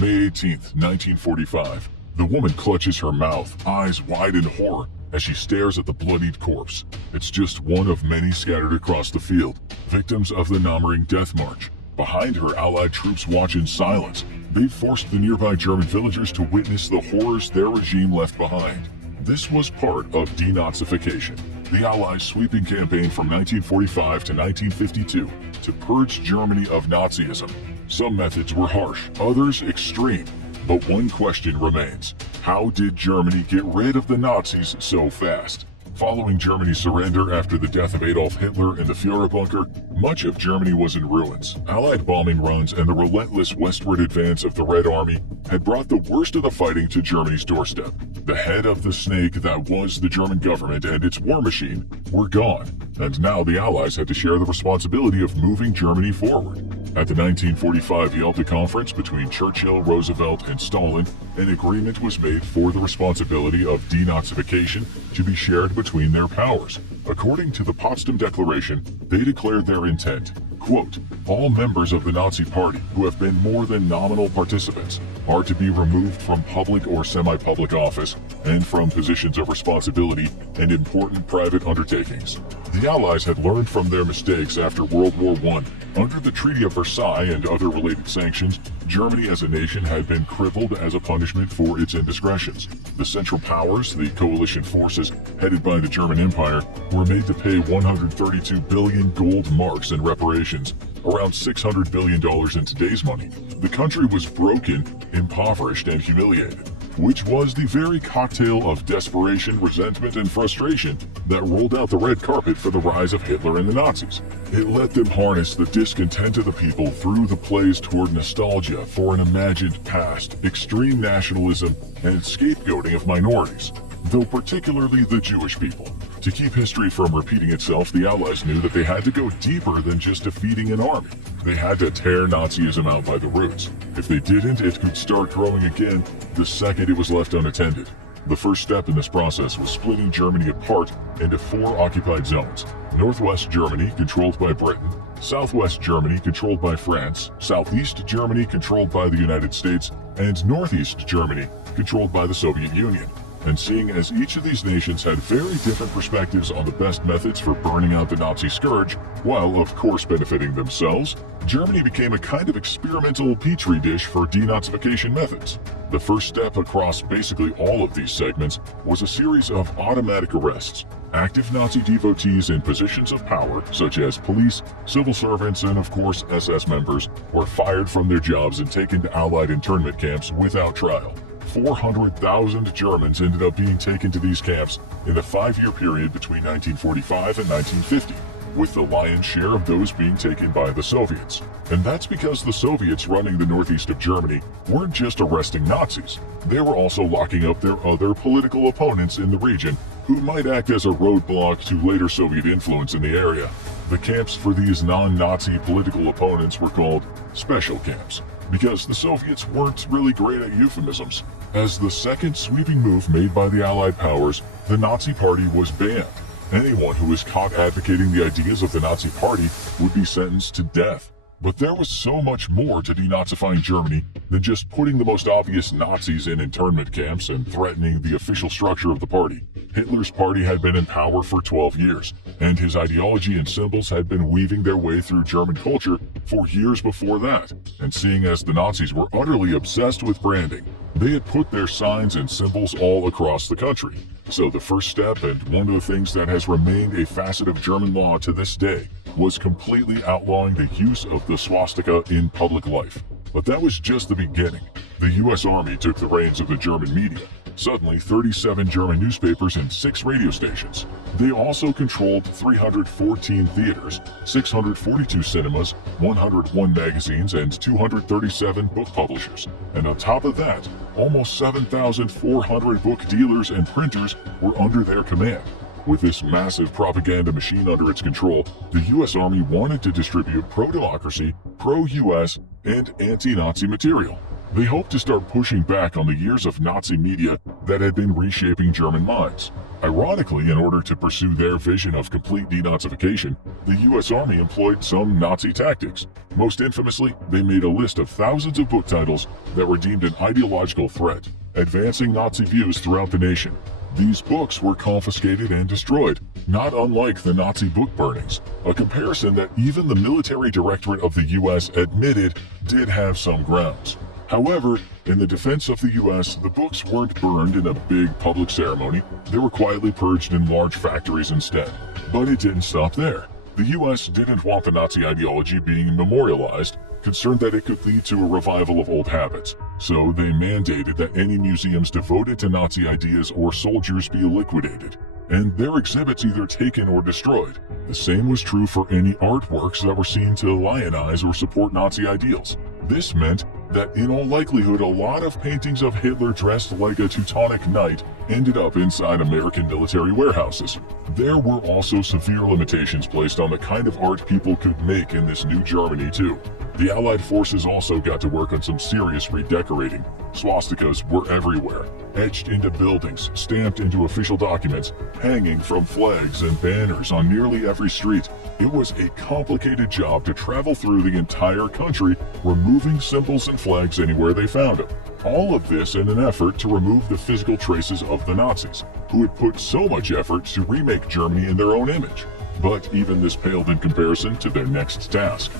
May 18th, 1945. The woman clutches her mouth, eyes wide in horror, as she stares at the bloodied corpse. It's just one of many scattered across the field, victims of the Nammering Death March. Behind her, Allied troops watch in silence. They've forced the nearby German villagers to witness the horrors their regime left behind. This was part of denazification, the Allies' sweeping campaign from 1945 to 1952 to purge Germany of Nazism. Some methods were harsh, others extreme. But one question remains. How did Germany get rid of the Nazis so fast? Following Germany's surrender after the death of Adolf Hitler in the Führer bunker, much of Germany was in ruins. Allied bombing runs and the relentless westward advance of the Red Army had brought the worst of the fighting to Germany's doorstep. The head of the snake that was the German government and its war machine were gone, and now the Allies had to share the responsibility of moving Germany forward. At the 1945 Yalta Conference between Churchill, Roosevelt, and Stalin, an agreement was made for the responsibility of denazification to be shared between their powers. According to the Potsdam Declaration, they declared their intent, quote, all members of the Nazi Party who have been more than nominal participants are to be removed from public or semi-public office and from positions of responsibility and important private undertakings. The Allies had learned from their mistakes after World War I. Under the Treaty of Versailles and other related sanctions, Germany as a nation had been crippled as a punishment for its indiscretions. The Central Powers, the coalition forces headed by the German Empire, were made to pay 132 billion gold marks in reparations, around $600 billion in today's money. The country was broken, impoverished, and humiliated, which was the very cocktail of desperation, resentment, and frustration that rolled out the red carpet for the rise of Hitler and the Nazis. It let them harness the discontent of the people through the plays toward nostalgia for an imagined past, extreme nationalism, and scapegoating of minorities, though particularly the Jewish people. To keep history from repeating itself, the Allies knew that they had to go deeper than just defeating an army. They had to tear Nazism out by the roots. If they didn't, it could start growing again the second it was left unattended. The first step in this process was splitting Germany apart into 4 occupied zones. Northwest Germany, controlled by Britain, Southwest Germany, controlled by France, Southeast Germany, controlled by the United States, and Northeast Germany, controlled by the Soviet Union. And seeing as each of these nations had very different perspectives on the best methods for burning out the Nazi scourge, while of course benefiting themselves, Germany became a kind of experimental petri dish for denazification methods. The first step across basically all of these segments was a series of automatic arrests. Active Nazi devotees in positions of power, such as police, civil servants, and of course SS members, were fired from their jobs and taken to Allied internment camps without trial. 400,000 Germans ended up being taken to these camps in the 5-year period between 1945 and 1950, with the lion's share of those being taken by the Soviets. And that's because the Soviets running the northeast of Germany weren't just arresting Nazis, they were also locking up their other political opponents in the region who might act as a roadblock to later Soviet influence in the area. The camps for these non-Nazi political opponents were called special camps, because the Soviets weren't really great at euphemisms. As the second sweeping move made by the Allied powers, the Nazi Party was banned. Anyone who was caught advocating the ideas of the Nazi Party would be sentenced to death. But there was so much more to denazifying Germany than just putting the most obvious Nazis in internment camps and threatening the official structure of the party. Hitler's party had been in power for 12 years, and his ideology and symbols had been weaving their way through German culture for years before that. And seeing as the Nazis were utterly obsessed with branding, they had put their signs and symbols all across the country. So the first step, and one of the things that has remained a facet of German law to this day, was completely outlawing the use of the swastika in public life. But that was just the beginning. The US Army took the reins of the German media. Suddenly, 37 German newspapers and 6 radio stations. They also controlled 314 theaters, 642 cinemas, 101 magazines, and 237 book publishers. And on top of that, almost 7,400 book dealers and printers were under their command. With this massive propaganda machine under its control, the US Army wanted to distribute pro-democracy, pro-US, and anti-Nazi material. They hoped to start pushing back on the years of Nazi media that had been reshaping German minds. Ironically, in order to pursue their vision of complete denazification, the US Army employed some Nazi tactics. Most infamously, they made a list of thousands of book titles that were deemed an ideological threat, advancing Nazi views throughout the nation. These books were confiscated and destroyed, not unlike the Nazi book burnings, a comparison that even the military directorate of the US admitted did have some grounds. However, in the defense of the US, the books weren't burned in a big public ceremony, they were quietly purged in large factories instead. But it didn't stop there. The US didn't want the Nazi ideology being memorialized, concerned that it could lead to a revival of old habits. So they mandated that any museums devoted to Nazi ideas or soldiers be liquidated, and their exhibits either taken or destroyed. The same was true for any artworks that were seen to lionize or support Nazi ideals. This meant that in all likelihood a lot of paintings of Hitler dressed like a Teutonic knight ended up inside American military warehouses. There were also severe limitations placed on the kind of art people could make in this new Germany too. The Allied forces also got to work on some serious redecorating. Swastikas were everywhere, etched into buildings, stamped into official documents, hanging from flags and banners on nearly every street. It was a complicated job to travel through the entire country, removing symbols and flags anywhere they found them. All of this in an effort to remove the physical traces of the Nazis, who had put so much effort to remake Germany in their own image. But even this paled in comparison to their next task.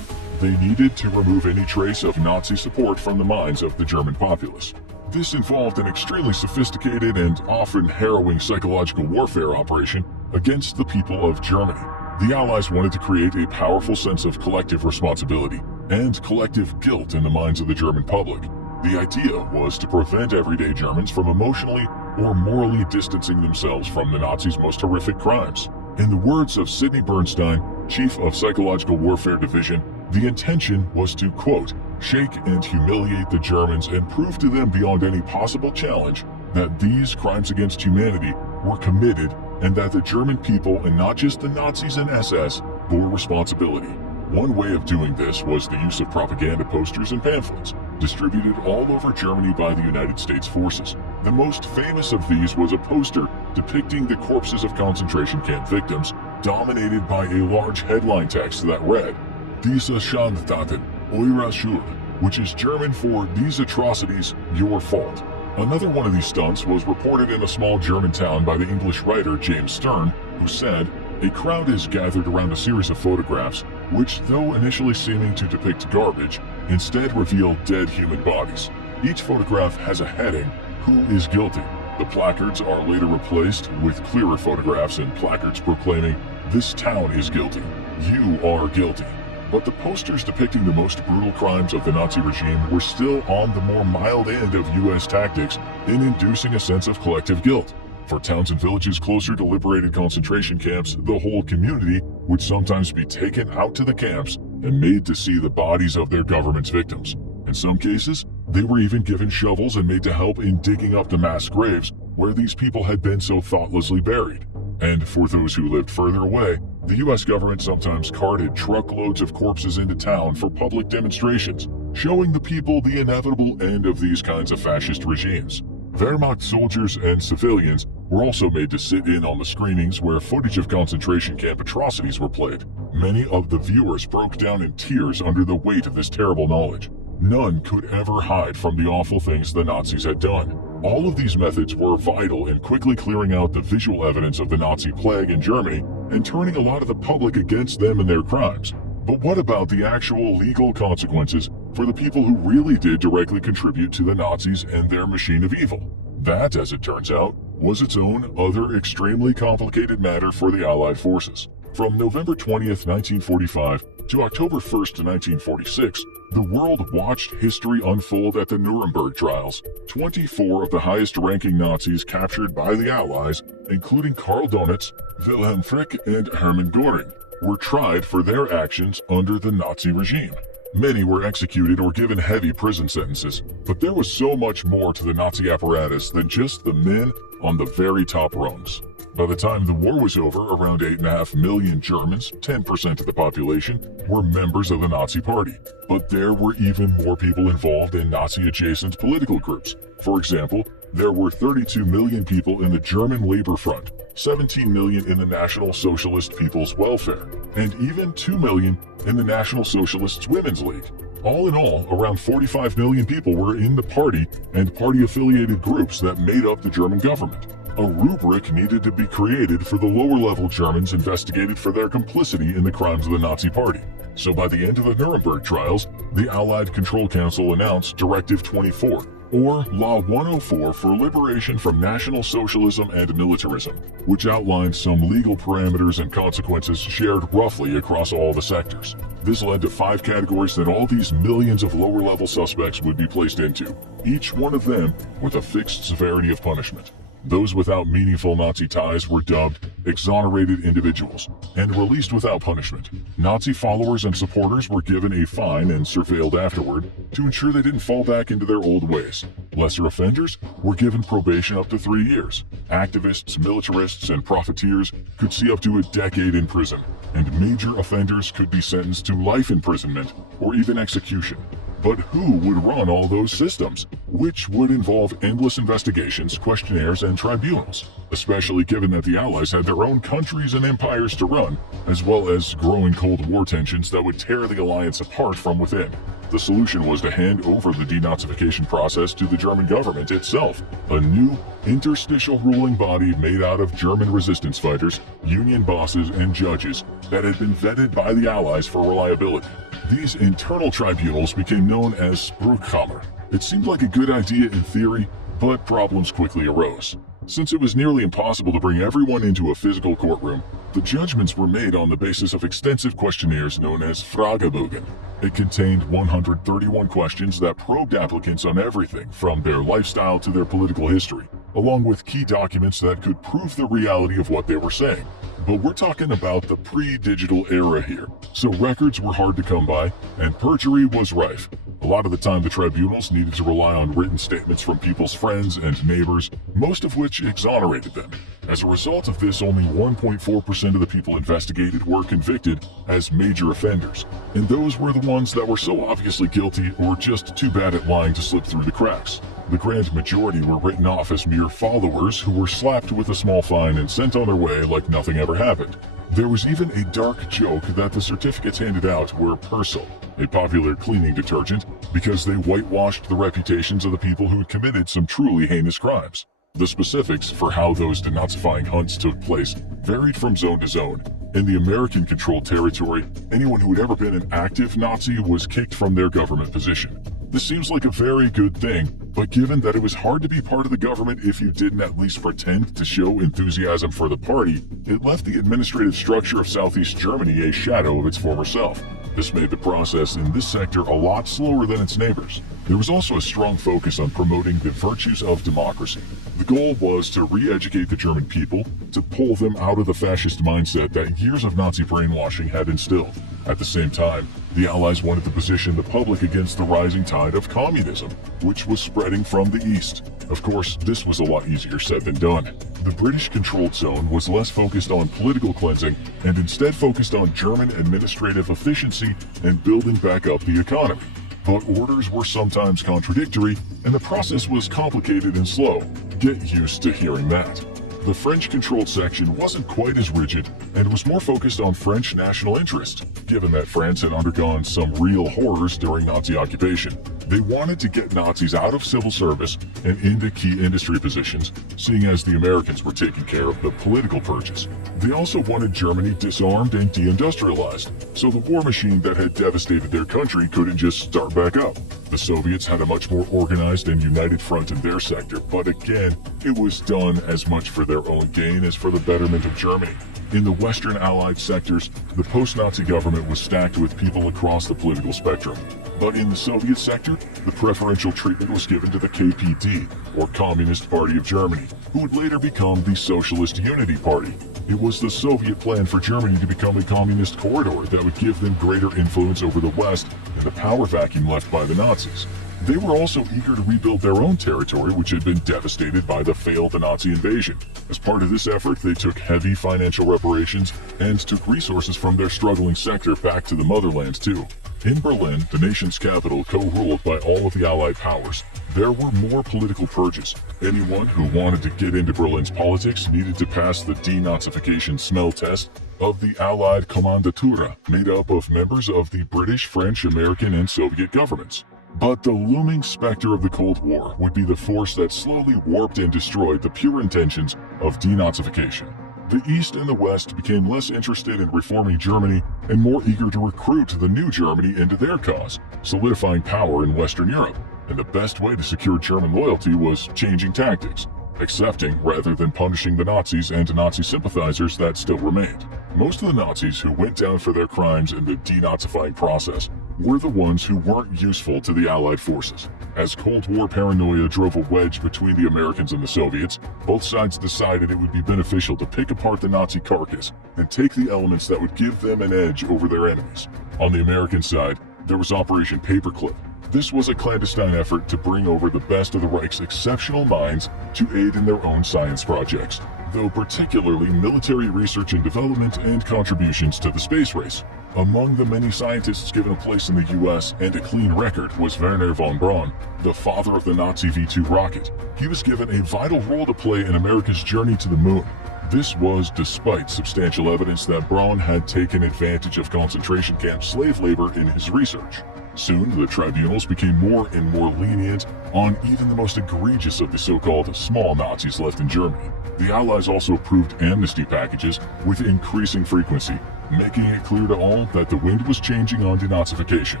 They needed to remove any trace of Nazi support from the minds of the German populace. This involved an extremely sophisticated and often harrowing psychological warfare operation against the people of Germany. The Allies wanted to create a powerful sense of collective responsibility and collective guilt in the minds of the German public. The idea was to prevent everyday Germans from emotionally or morally distancing themselves from the Nazis' most horrific crimes. In the words of Sidney Bernstein, Chief of Psychological Warfare Division, the intention was to, quote, shake and humiliate the Germans and prove to them beyond any possible challenge that these crimes against humanity were committed and that the German people, and not just the Nazis and SS, bore responsibility. One way of doing this was the use of propaganda posters and pamphlets, distributed all over Germany by the United States forces. The most famous of these was a poster depicting the corpses of concentration camp victims, dominated by a large headline text that read, Diese Schandtaten, eure Schuld, which is German for these atrocities, your fault. Another one of these stunts was reported in a small German town by the English writer James Stern, who said, a crowd is gathered around a series of photographs, which, though initially seeming to depict garbage, instead reveal dead human bodies. Each photograph has a heading, Who is guilty? The placards are later replaced with clearer photographs and placards proclaiming, This town is guilty. You are guilty. But the posters depicting the most brutal crimes of the Nazi regime were still on the more mild end of US tactics in inducing a sense of collective guilt. For towns and villages closer to liberated concentration camps, the whole community would sometimes be taken out to the camps and made to see the bodies of their government's victims. In some cases, they were even given shovels and made to help in digging up the mass graves where these people had been so thoughtlessly buried. And for those who lived further away, the US government sometimes carted truckloads of corpses into town for public demonstrations, showing the people the inevitable end of these kinds of fascist regimes. Wehrmacht soldiers and civilians were also made to sit in on the screenings where footage of concentration camp atrocities were played. Many of the viewers broke down in tears under the weight of this terrible knowledge. None could ever hide from the awful things the Nazis had done. All of these methods were vital in quickly clearing out the visual evidence of the Nazi plague in Germany and turning a lot of the public against them and their crimes. But what about the actual legal consequences for the people who really did directly contribute to the Nazis and their machine of evil? That, as it turns out, was its own other extremely complicated matter for the Allied forces. From November 20th, 1945 to October 1st, 1946, the world watched history unfold at the Nuremberg trials. 24 of the highest-ranking Nazis captured by the Allies, including Karl Donitz, Wilhelm Frick, and Hermann Göring, were tried for their actions under the Nazi regime. Many were executed or given heavy prison sentences, but there was so much more to the Nazi apparatus than just the men on the very top rungs. By the time the war was over, around 8.5 million Germans, 10% of the population, were members of the Nazi Party. But there were even more people involved in Nazi-adjacent political groups. For example, there were 32 million people in the German Labor Front, 17 million in the National Socialist People's Welfare, and even 2 million in the National Socialists Women's League. All in all, around 45 million people were in the party and party-affiliated groups that made up the German government. A rubric needed to be created for the lower-level Germans investigated for their complicity in the crimes of the Nazi Party. So by the end of the Nuremberg trials, the Allied Control Council announced Directive 24, or Law 104 for Liberation from National Socialism and Militarism, which outlined some legal parameters and consequences shared roughly across all the sectors. This led to 5 categories that all these millions of lower-level suspects would be placed into, each one of them with a fixed severity of punishment. Those without meaningful Nazi ties were dubbed exonerated individuals and released without punishment. Nazi followers and supporters were given a fine and surveilled afterward to ensure they didn't fall back into their old ways. Lesser offenders were given probation up to 3 years. Activists, militarists, and profiteers could see up to a decade in prison, and major offenders could be sentenced to life imprisonment or even execution. But who would run all those systems? Which would involve endless investigations, questionnaires, and tribunals, especially given that the Allies had their own countries and empires to run, as well as growing Cold War tensions that would tear the alliance apart from within. The solution was to hand over the denazification process to the German government itself, a new interstitial ruling body made out of German resistance fighters, union bosses, and judges that had been vetted by the Allies for reliability. These internal tribunals became known as Spruchkammer. It seemed like a good idea in theory, but problems quickly arose. Since it was nearly impossible to bring everyone into a physical courtroom, the judgments were made on the basis of extensive questionnaires known as Fragebogen. It contained 131 questions that probed applicants on everything from their lifestyle to their political history, along with key documents that could prove the reality of what they were saying. But we're talking about the pre-digital era here, so records were hard to come by, and perjury was rife. A lot of the time the tribunals needed to rely on written statements from people's friends and neighbors, most of which exonerated them. As a result of this, only 1.4% of the people investigated were convicted as major offenders, and those were the ones that were so obviously guilty or just too bad at lying to slip through the cracks. The grand majority were written off as mere followers who were slapped with a small fine and sent on their way like nothing ever happened. There was even a dark joke that the certificates handed out were Persil, a popular cleaning detergent, because they whitewashed the reputations of the people who had committed some truly heinous crimes. The specifics for how those denazifying hunts took place varied from zone to zone. In the American-controlled territory, anyone who had ever been an active Nazi was kicked from their government position. This seems like a very good thing, but given that it was hard to be part of the government if you didn't at least pretend to show enthusiasm for the party, it left the administrative structure of Southeast Germany a shadow of its former self. This made the process in this sector a lot slower than its neighbors. There was also a strong focus on promoting the virtues of democracy. The goal was to re-educate the German people, to pull them out of the fascist mindset that years of Nazi brainwashing had instilled. At the same time, the Allies wanted to position the public against the rising tide of communism, which was spreading from the east. Of course, this was a lot easier said than done. The British-controlled zone was less focused on political cleansing and instead focused on German administrative efficiency and building back up the economy. But orders were sometimes contradictory, and the process was complicated and slow. Get used to hearing that. The French-controlled section wasn't quite as rigid and was more focused on French national interest, given that France had undergone some real horrors during Nazi occupation. They wanted to get Nazis out of civil service and into key industry positions, seeing as the Americans were taking care of the political purges. They also wanted Germany disarmed and deindustrialized, so the war machine that had devastated their country couldn't just start back up. The Soviets had a much more organized and united front in their sector, but again, it was done as much for their own gain as for the betterment of Germany. In the Western Allied sectors, the post-Nazi government was stacked with people across the political spectrum. But in the Soviet sector, the preferential treatment was given to the KPD, or Communist Party of Germany, who would later become the Socialist Unity Party. It was the Soviet plan for Germany to become a communist corridor that would give them greater influence over the West and the power vacuum left by the Nazis. They were also eager to rebuild their own territory, which had been devastated by the failed Nazi invasion. As part of this effort, they took heavy financial reparations and took resources from their struggling sector back to the motherland too. In Berlin, the nation's capital co-ruled by all of the Allied powers, there were more political purges. Anyone who wanted to get into Berlin's politics needed to pass the denazification smell test of the Allied Kommandatura, made up of members of the British, French, American, and Soviet governments. But the looming specter of the Cold War would be the force that slowly warped and destroyed the pure intentions of denazification. The East and the West became less interested in reforming Germany and more eager to recruit the new Germany into their cause, solidifying power in Western Europe. And the best way to secure German loyalty was changing tactics, accepting rather than punishing the Nazis and Nazi sympathizers that still remained. Most of the Nazis who went down for their crimes in the denazifying process were the ones who weren't useful to the Allied forces. As Cold War paranoia drove a wedge between the Americans and the Soviets, both sides decided it would be beneficial to pick apart the Nazi carcass and take the elements that would give them an edge over their enemies. On the American side, there was Operation Paperclip. This was a clandestine effort to bring over the best of the Reich's exceptional minds to aid in their own science projects, though particularly military research and development and contributions to the space race. Among the many scientists given a place in the US and a clean record was Wernher von Braun, the father of the Nazi V-2 rocket. He was given a vital role to play in America's journey to the moon. This was despite substantial evidence that Braun had taken advantage of concentration camp slave labor in his research. Soon, the tribunals became more and more lenient on even the most egregious of the so-called small Nazis left in Germany. The Allies also approved amnesty packages with increasing frequency, making it clear to all that the wind was changing on denazification.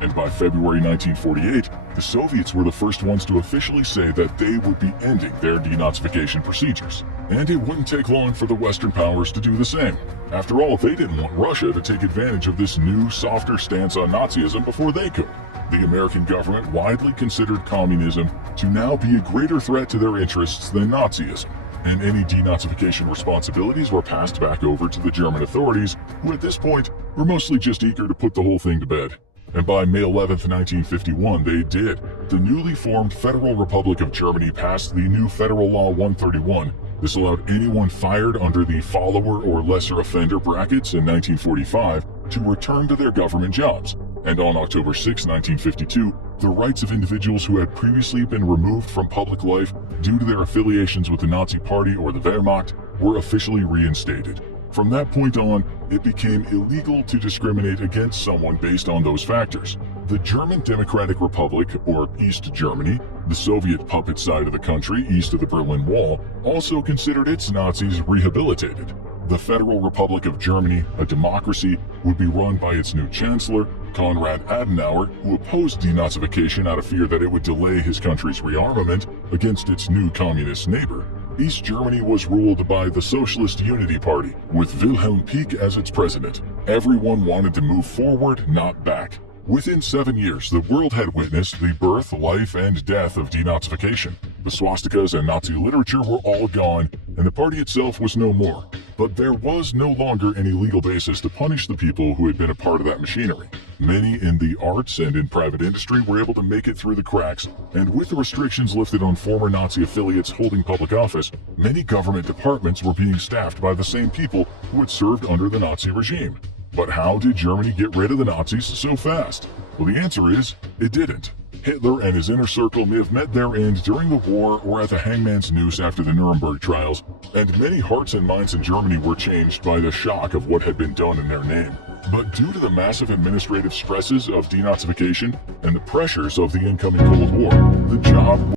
And by February 1948, the Soviets were the first ones to officially say that they would be ending their denazification procedures. And it wouldn't take long for the Western powers to do the same. After all, they didn't want Russia to take advantage of this new, softer stance on Nazism before they could. The American government widely considered communism to now be a greater threat to their interests than Nazism, and any denazification responsibilities were passed back over to the German authorities, who at this point were mostly just eager to put the whole thing to bed. And by May 11th, 1951, they did. The newly formed Federal Republic of Germany passed the new Federal Law 131. This allowed anyone fired under the follower or lesser offender brackets in 1945 to return to their government jobs. And on October 6, 1952, the rights of individuals who had previously been removed from public life due to their affiliations with the Nazi Party or the Wehrmacht were officially reinstated. From that point on, it became illegal to discriminate against someone based on those factors. The German Democratic Republic, or East Germany, the Soviet puppet side of the country east of the Berlin Wall, also considered its Nazis rehabilitated. The Federal Republic of Germany, a democracy, would be run by its new chancellor, Konrad Adenauer, who opposed denazification out of fear that it would delay his country's rearmament against its new communist neighbor. East Germany was ruled by the Socialist Unity Party, with Wilhelm Pieck as its president. Everyone wanted to move forward, not back. Within 7 years, the world had witnessed the birth, life, and death of denazification. The swastikas and Nazi literature were all gone, and the party itself was no more. But there was no longer any legal basis to punish the people who had been a part of that machinery. Many in the arts and in private industry were able to make it through the cracks, and with the restrictions lifted on former Nazi affiliates holding public office, many government departments were being staffed by the same people who had served under the Nazi regime. But how did Germany get rid of the Nazis so fast? Well, the answer is, it didn't. Hitler and his inner circle may have met their end during the war or at the hangman's noose after the Nuremberg trials, and many hearts and minds in Germany were changed by the shock of what had been done in their name. But due to the massive administrative stresses of denazification and the pressures of the incoming Cold War, the job